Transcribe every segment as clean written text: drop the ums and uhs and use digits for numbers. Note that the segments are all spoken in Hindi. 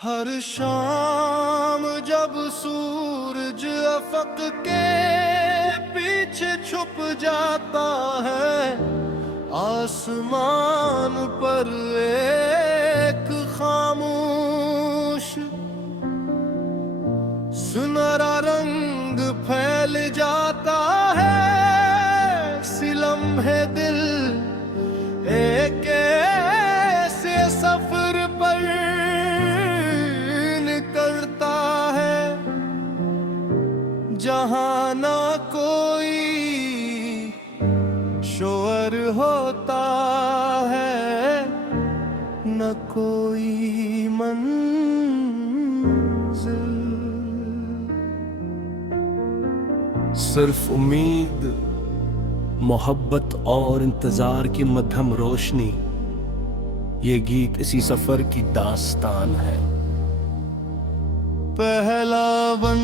हर शाम जब सूरज अफक के पीछे छुप जाता है, आसमान पर एक खामोश सुनहरा रंग फैल जाता है। सिलम है दिल एक ऐसे सफर पर निकलता है, जहां ना कोई शोर होता है, न कोई मंजिल। सिर्फ उम्मीद, मोहब्बत और इंतजार की मध्यम रोशनी, ये गीत इसी सफर की दास्तान है। पहला वन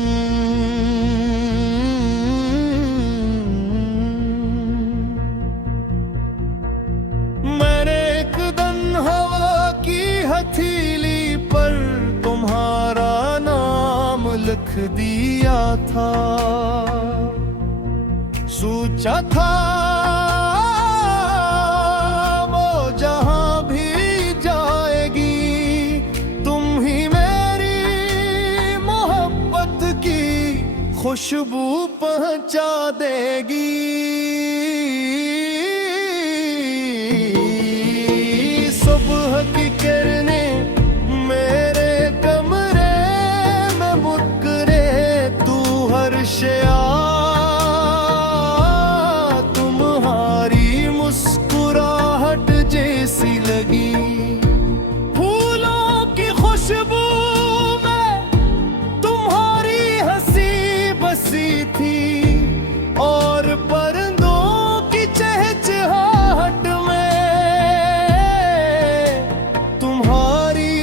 मैंने एक दिन हवा की हथेली पर तुम्हारा नाम लिख दिया था। सोचा था वो जहां भी जाएगी, तुम ही मेरी मोहब्बत की खुशबू पहुंचा देगी। सुबह की किरणें मेरे कमरे में मुस्कुरे, तू हर शया मुस्कुराहट जैसी लगी। फूलों की खुशबू में तुम्हारी हंसी बसी थी, और परिंदों की चहचहाहट में तुम्हारी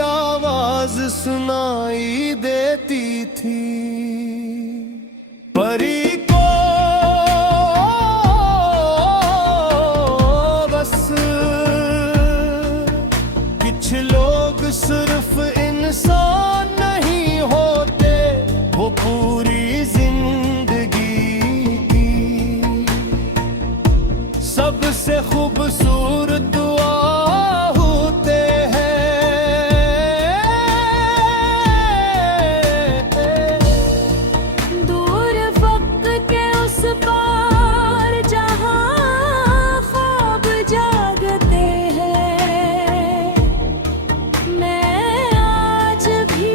आवाज सुनाई देती थी। परी लोग सिर्फ इंसान नहीं होते, वो पूरी जिंदगी की सबसे खूबसूरत दुआ होते हैं। दूर वक्त के उस पार जहां ख्वाब जागते हैं, मैं आज भी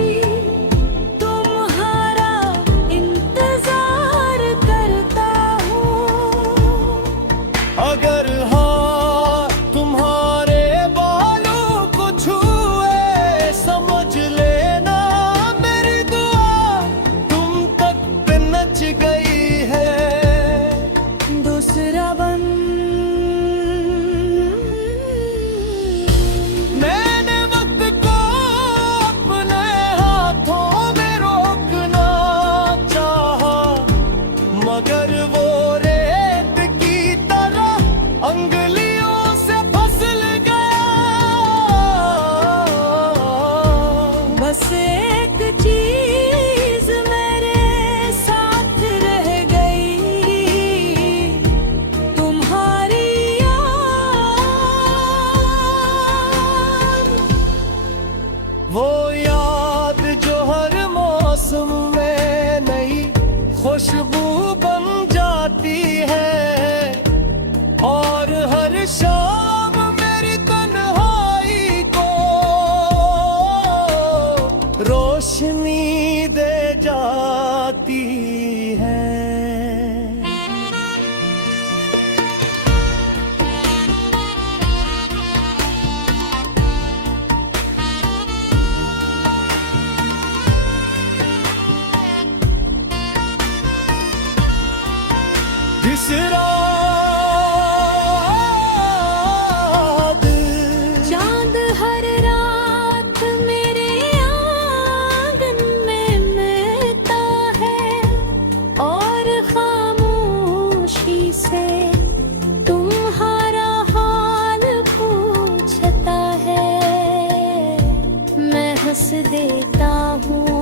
हंस देता हूँ,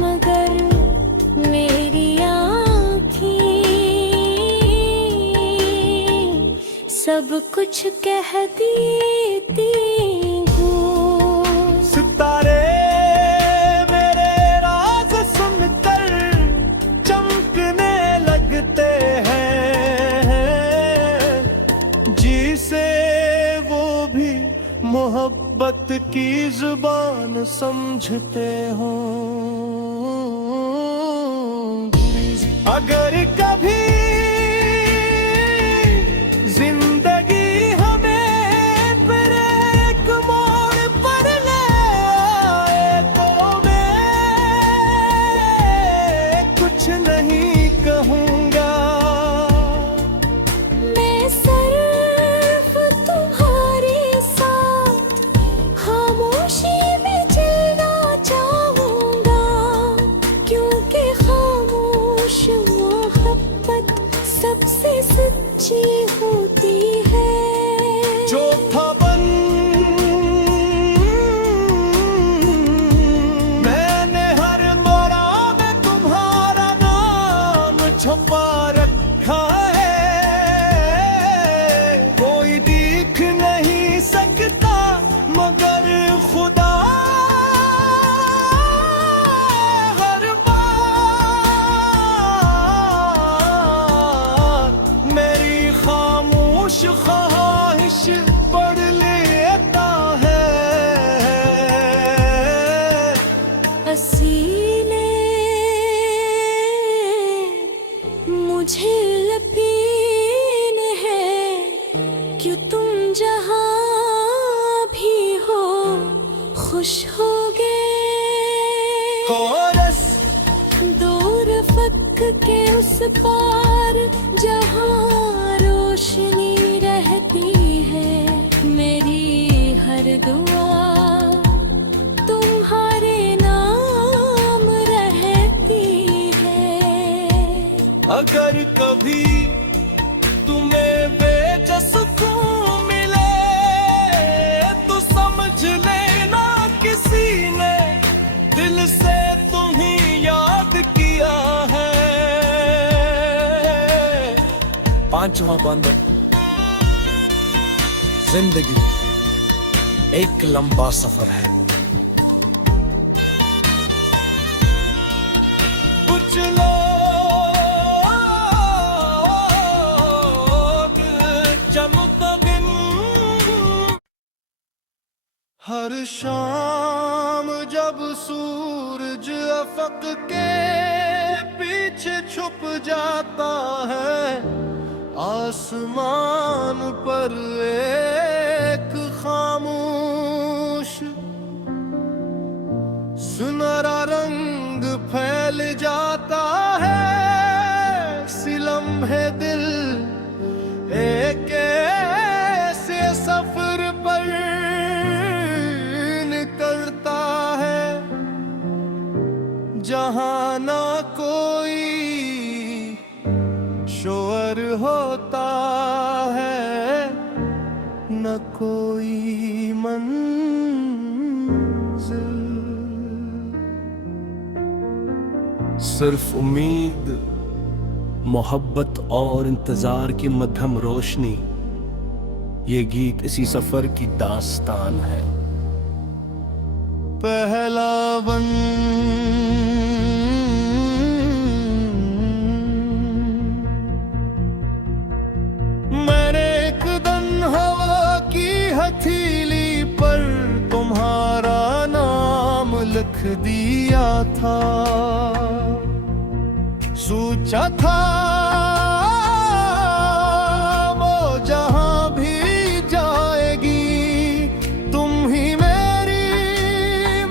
मगर मेरी आँखें सब कुछ कह देती हूँ। सितारे मेरे राज सुनकर चमकने लगते हैं, जिसे वो भी मोहब्बत की जुबान समझते हो। अगर कभी जिंदगी हमें फिर एक मोड़ पर ले आए, तो मैं कुछ नहीं कहूँगा। मैं सिर्फ तुम्हारे साथ खामोशी में चलना चाहूँगा, क्योंकि खामोश मोहब्बत सबसे सच्ची होती है। जो था बन मैंने हर मोड़ा में तुम्हारा नाम छुपा रखा है। कोई देख नहीं सकता मगर खुदा हर बार मेरी खामोश ख्वाहिश पढ़ लेता है। हसीने मुझे यकीन है कि तुम जहाँ भी हो खुश होगे। कोरस दूर फक के उस पार जहाँ रोशनी रहती है, मेरी हर दुआ तुम्हारे नाम रहती है। अगर कभी तुम्हें बेजसकूं मिले तो समझ लेना किसी ने दिल से तुम्हें याद किया है। पांचवा बंद। जिंदगी एक लंबा सफर है। कुछ लोग चमकदिन हर शाम जब सूरज अफक के पीछे छुप जाता है, आसमान पर एक खामोश सुनहरा रंग फैल जाता है। सिलम है दिल एक ऐसे सफर पर निकलता है, जहाँ ना कोई शोर होता है, न कोई मंजिल। सिर्फ उम्मीद, मोहब्बत और इंतजार की मध्यम रोशनी, ये गीत इसी सफर की दास्तान है। पहला बन मैंने एक दिन हवा की हथेली पर तुम्हारा नाम लिख दिया था। सोचा था वो जहां भी जाएगी, तुम ही मेरी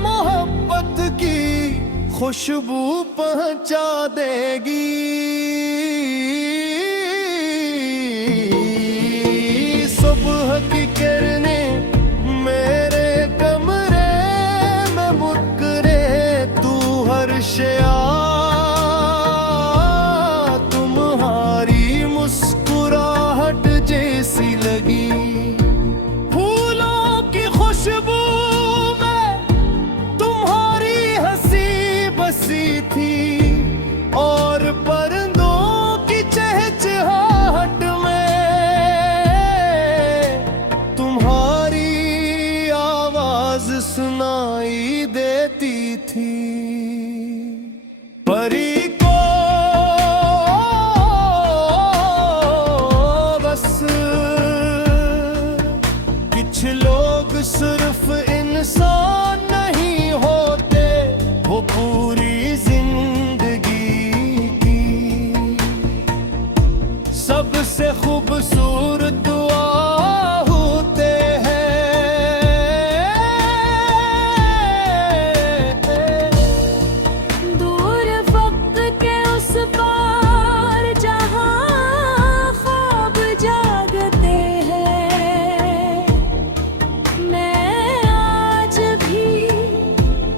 मोहब्बत की खुशबू पहुंचा देगी। सुबह की किरणें मेरे कमरे में मुस्कुरे, तू हर शया तुम्हारी मुस्कुराहट जैसी लगी। फूलों की खुशबू सुनाई देती थी। परी को बस कुछ लोग सिर्फ इंसान नहीं होते, वो पूरी जिंदगी की सबसे खूबसूरत दुआ होते हैं। दूर वक्त के उस पार जहां ख्वाब जागते हैं, मैं आज भी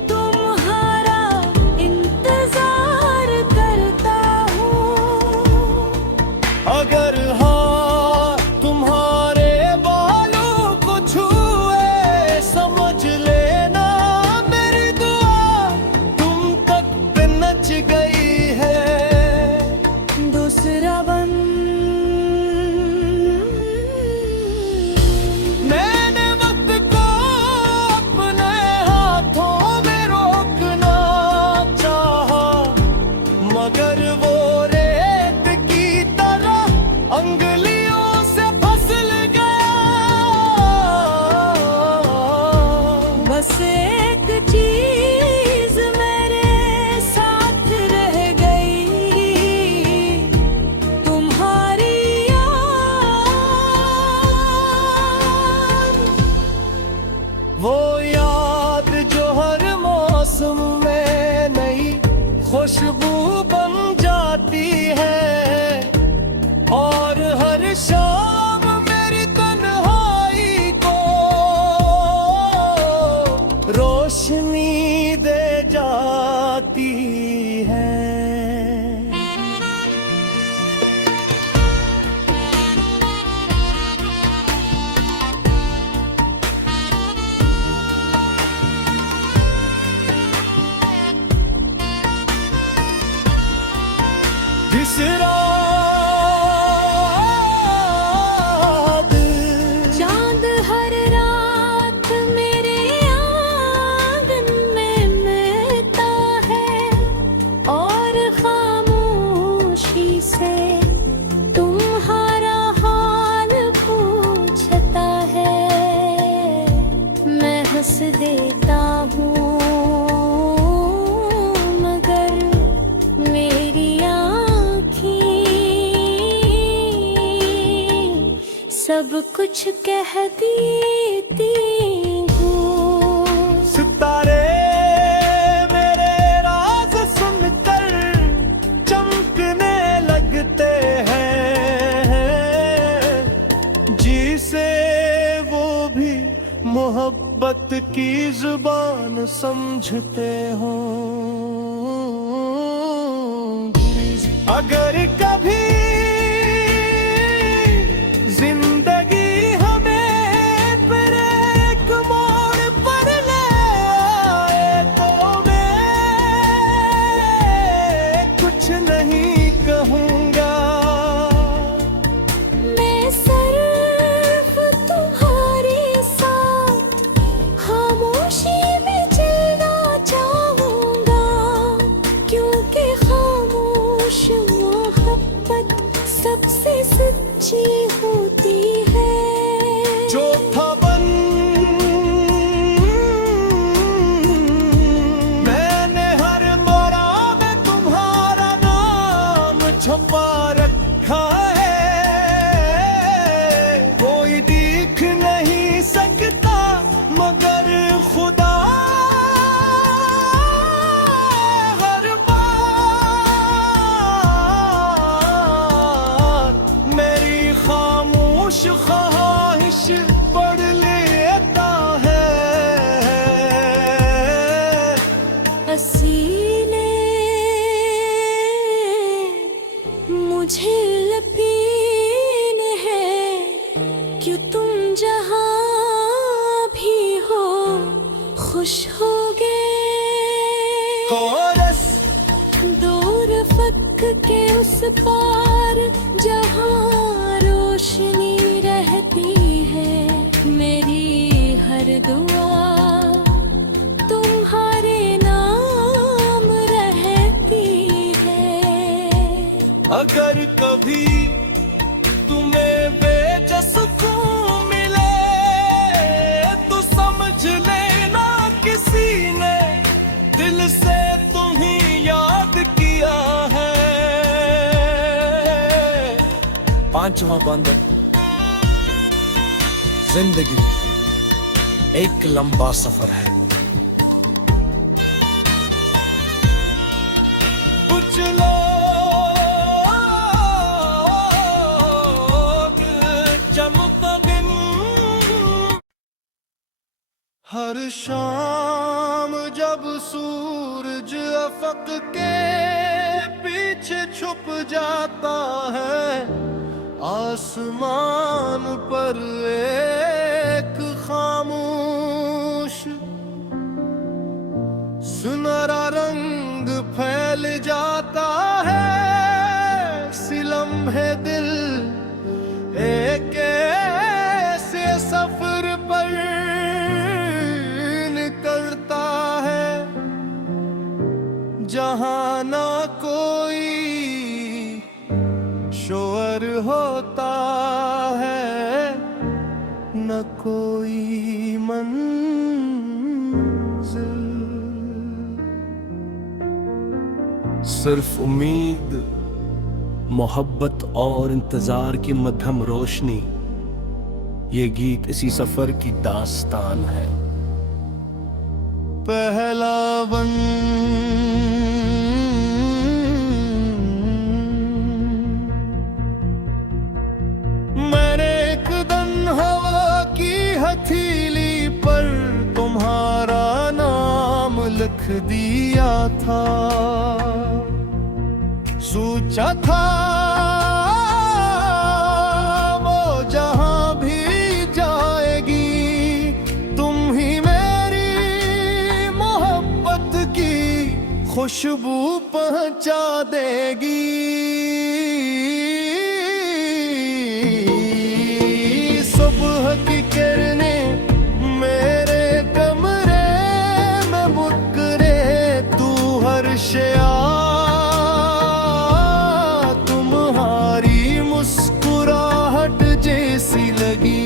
तुम्हारा इंतजार करता हूँ। अगर हाँ तुम्हारे बालों को छुए, समझ लेना मेरी दुआ तुम तक पे नच गई है। दूसरा बन मैंने वक्त को अपने हाथों में रोकना चाहा, मगर वो रेत की तरह अंगुलियों से फिसल गया। बस एक चीज मेरे साथ रह गई, तुम्हारी याद। वो याद जो हर मौसम में नई खुशबू बन जाती है, और हर शाम मेरी तन्हाई को रोशनी दे जाती है। जिस रात चांद हर रात मेरे आंगन में मिलता है, और खामोशी से तुम्हारा हाल पूछता है। मैं हंस देता हूँ मगर मेरी सब कुछ कह देती हूँ। सितारे मेरे राज सुनकर चमकने लगते हैं, जिसे वो भी मोहब्बत की जुबान समझते हों। अगर कभी जिंदगी हमें फिर एक मोड़ पर ले आए, तो मैं कुछ नहीं कहूँगा। मैं सिर्फ तुम्हारे साथ खामोशी में चलना चाहूँगा, क्योंकि खामोश मोहब्बत सबसे सच्ची होती है। चौथा बन मैंने हर मोड़ा में तुम्हारा नाम छुपा रखा है। कोई देख नहीं सकता मगर खुदा हर बार मेरी खामोश ख्वाहिश पढ़ लेता है। हसीने मुझे यकीन है कि तुम जहाँ भी हो खुश होगे। कोरस दूर फक के उस पार जहाँ रोशनी रहती है, मेरी हर दुआ अगर कभी तुम्हें बेजसकूं मिले तो समझ लेना किसी ने दिल से तुम्हें याद किया है। पांचवा बंद, जिंदगी एक लंबा सफर है। कुछ लोग चमकदिन हर शाम जब सूरज अफक के पीछे छुप जाता है, आसमान पर एक खामोश सुनहरा रंग फैल जाता है। सिलम है दिल एक ऐसे सफर पर निकलता है, जहां ना कोई शोर होता है, न कोई मंजिल। सिर्फ उम्मीद, मोहब्बत और इंतजार की मध्यम रोशनी, ये गीत इसी सफर की दास्तान है। पहला मैंने एक दिन हवा की हथेली पर तुम्हारा नाम लिख दिया था। सोचा था वो जहां भी जाएगी, तुम ही मेरी मोहब्बत की खुशबू पहुंचा देगी। सुबह की किरणें मेरे कमरे में मुस्कुरे, तू हर शया तुम्हारी मुस्कुराहट जैसी लगी।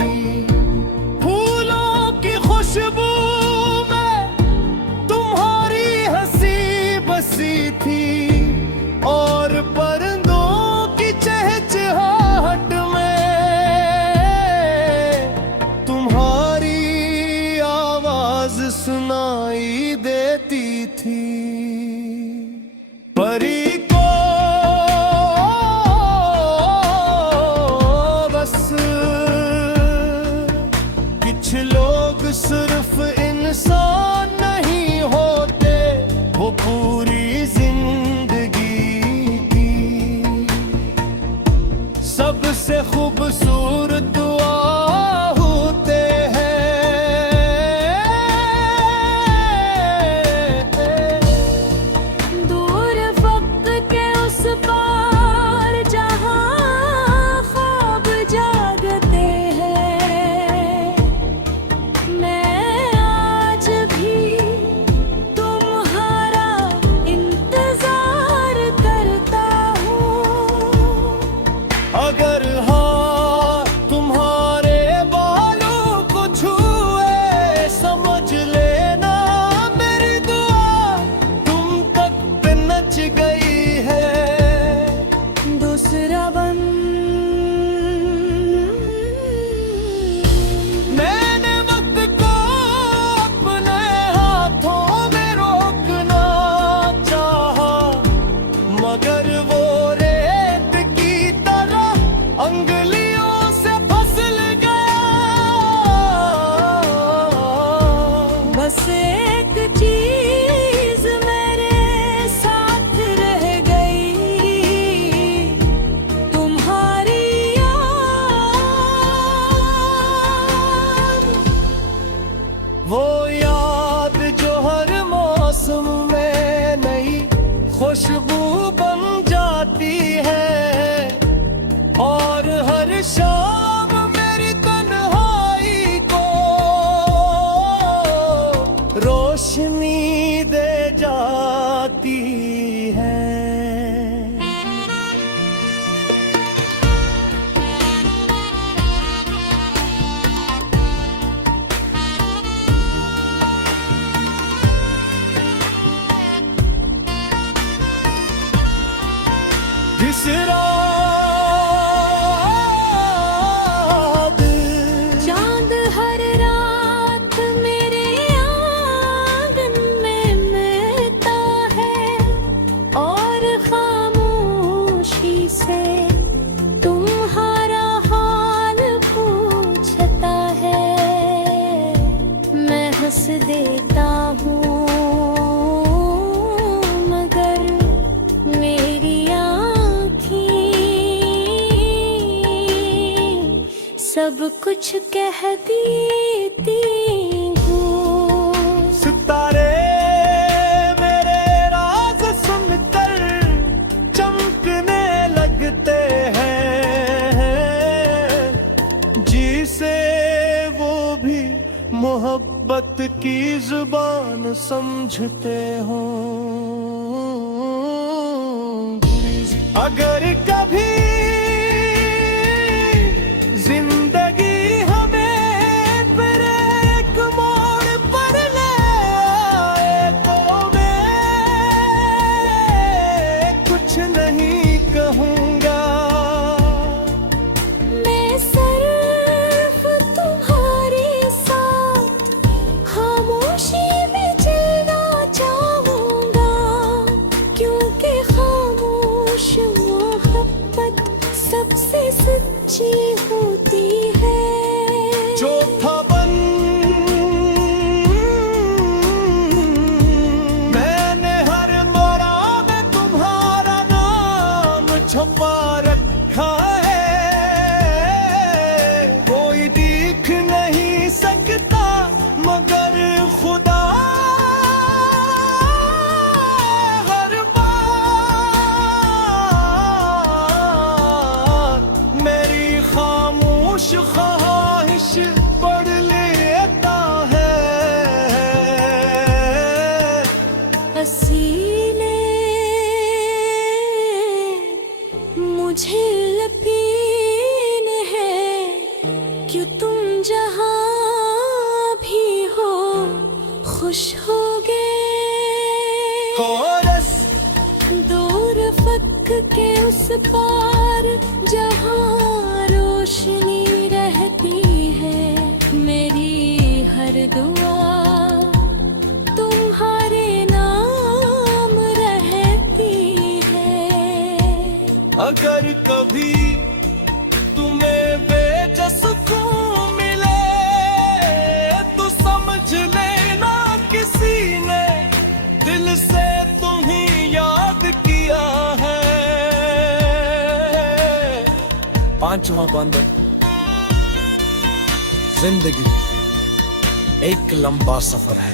फूलों की खुशबू में तुम्हारी हंसी बसी थी, और परिंदों की चहचहाहट में तुम्हारी आवाज सुनाई देती थी। परी को बस कुछ लोग सिर्फ इंसान नहीं होते, वो पूरी जिंदगी की सबसे खूबसूरत दुआ होते हैं। दूर वक्त के उस पार जहां ख्वाब जागते हैं, मैं आज भी तुम्हारा इंतजार करता हूँ। अगर हाँ तुम्हारे बालों को छुए, समझ लेना मेरी दुआ तुम तक पहुंच गई है। दूसरा बंद मैंने वक्त को अपने हाथों में रोकना चाहा, मगर वो रेत की तरह अंगुलियों से फिसल गया। बस एक चीज मेरे साथ रह गई, तुम्हारी याद। वो याद जो हर मौसम में नई खुशबू बन जाती है, और हर शाम मेरी तन्हाई को रोशनी दे जाती है। इस रात चांद हर रात मेरे आंगन में महता है और खामोशी से तुम्हारा हाल पूछता है। मैं हंस देता हूँ मगर मेरी सब कुछ कह देती हूँ। सितारे मेरे राज सुनकर चमकने लगते हैं। जी से वो भी मोहब्बत की जुबान समझते हों। अगर कभी जिंदगी हमें फिर एक मोड़ पर ले आए तो मैं कुछ नहीं कहूँगा। मैं सिर्फ तुम्हारे साथ खामोशी में चलना चाहूँगा, क्योंकि खामोश मोहब्बत सबसे सच्ची होती है। चौथा बन मैंने हर मोरा में तुम्हारा नाम छुपा रखा है। कोई देख नहीं सकता मगर खुदा हर बार मेरी खामोश ख्वाहिश पढ़ लेता है। हसीने मुझे यकीन है कि तुम जहाँ भी हो खुश होगे। कोरस दूर फक के उस पार जहाँ रोशनी रहती है, मेरी हर दुआ तुम्हारे नाम रहती है। अगर कभी तुम्हें बेजसुकून मिले तो समझ लेना किसी ने दिल से तुम्हें याद किया है। पांचवा बंधन, जिंदगी एक लंबा सफर है।